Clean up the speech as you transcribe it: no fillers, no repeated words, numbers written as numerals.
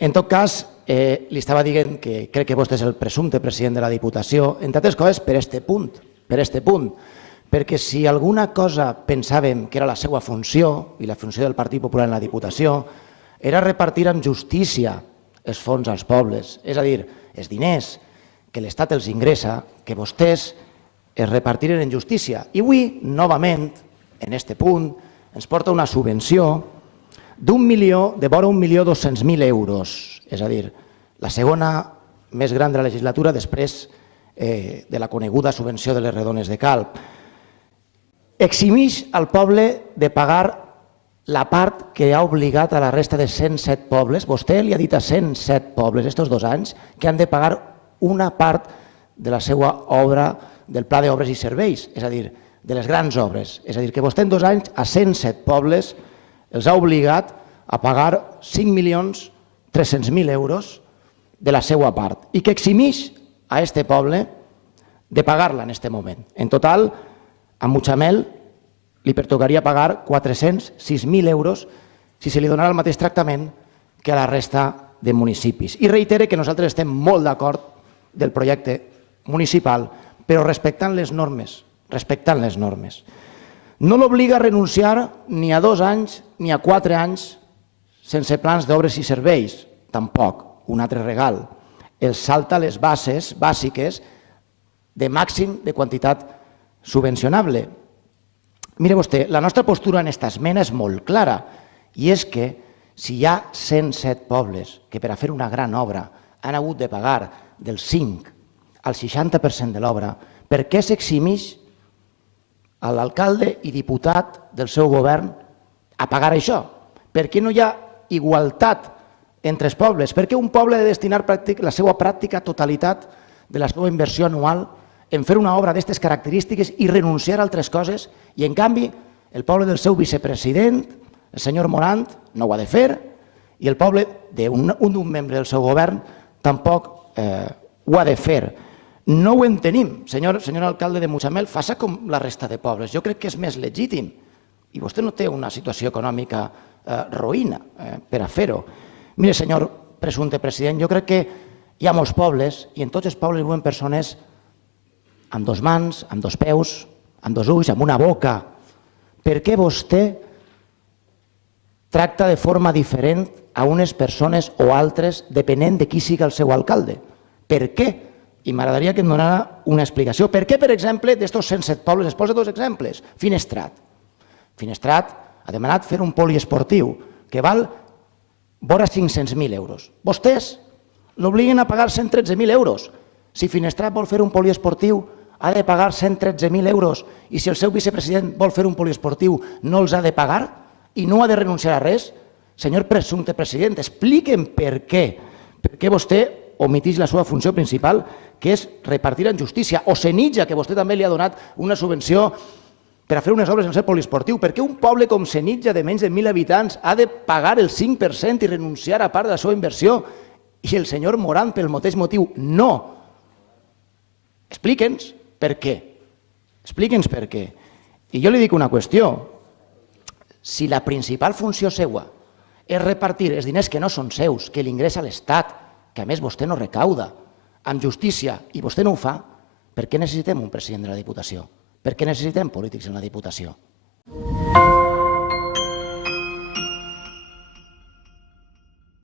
En tot cas, li estava dient que crec que vostè és el presumpte president de la Diputació, entre altres coses per este punt, perquè si alguna cosa pensàvem que era la seva funció i la funció del Partit Popular en la Diputació era repartir amb justícia els fons als pobles, és a dir, els diners que l'Estat els ingressa, que vostès es repartiren en justícia. I avui, novament, en aquest punt, ens porta una subvenció de vora 1.200.000 euros, és a dir, la segona més gran de la legislatura després de la coneguda subvenció de les Redones de Calp. Eximeix al poble de pagar la part que ha obligat a la resta de 107 pobles. Vostè li ha dit a 107 pobles estos 2 anys que han de pagar una part de la seva obra del Pla d'Obres i Serveis, és a dir, de les grans obres. És a dir, que vostè en 2 anys a 107 pobles els ha obligat a pagar 5.300.000 euros de la seva part i que eximeix a este poble de pagar-la en aquest moment. En total, a Mutxamel li pertocaria pagar 406.000 euros si se li donarà el mateix tractament que a la resta de municipis. I reitere que nosaltres estem molt d'acord del projecte municipal, però respectant les normes, No l'obliga a renunciar ni a 2 anys ni a 4 anys sense plans d'obres i serveis, tampoc, un altre regal. Els salta les bases bàsiques de màxim de quantitat subvencionable. Mire vostè, la nostra postura en aquesta esmena és molt clara i és que si hi ha 107 pobles que per a fer una gran obra han hagut de pagar del 5 al 60% de l'obra, per què s'eximeix a l'alcalde i diputat del seu govern a pagar això? Per què no hi ha igualtat entre els pobles? Per què un poble ha de destinar la seva pràctica totalitat de la seva inversió anual en fer una obra d'aquestes característiques i renunciar a altres coses i, en canvi, el poble del seu vicepresident, el senyor Morant, no ho ha de fer i el poble d'un membre del seu govern tampoc ho ha de fer. No ho entenim, senyor alcalde de Mutxamel, faça com la resta de pobles. Jo crec que és més legítim i vostè no té una situació econòmica roïna per a fer-ho. Mire, senyor presumpte president, jo crec que hi ha molts pobles i en tots els pobles viuen persones amb 2 mans, amb 2 peus, amb 2 ulls, amb una boca. Per què vostè tracta de forma diferent a unes persones o altres depenent de qui sigui el seu alcalde? Per què? I m'agradaria que em donara una explicació. Per què, per exemple, d'estos 107 pobles, es posa 2 exemples. Finestrat. Finestrat ha demanat fer un poliesportiu que val vora 500.000 euros. Vostès l'obliguen a pagar 113.000 euros. Si Finestrat vol fer un poliesportiu, ha de pagar 113.000 euros i si el seu vicepresident vol fer un poliesportiu no els ha de pagar i no ha de renunciar a res? Senyor presumpte president, expliquem per què. Per què vostè omiteix la seva funció principal, que és repartir en justícia, o Senija, que vostè també li ha donat una subvenció per a fer unes obres en el poliesportiu. Per què un poble com Senija, de menys de 1.000 habitants, ha de pagar el 5% i renunciar a part de la seva inversió i el senyor Morant, pel mateix motiu, no? Explique'ns per què. Explique'ns per què. I jo li dic una qüestió. Si la principal funció seva és repartir els diners que no són seus, que l'ingressa l'Estat, que a més vostè no recauda, amb justícia, i vostè no ho fa, per què necessitem un president de la Diputació? Per què necessitem polítics en la Diputació?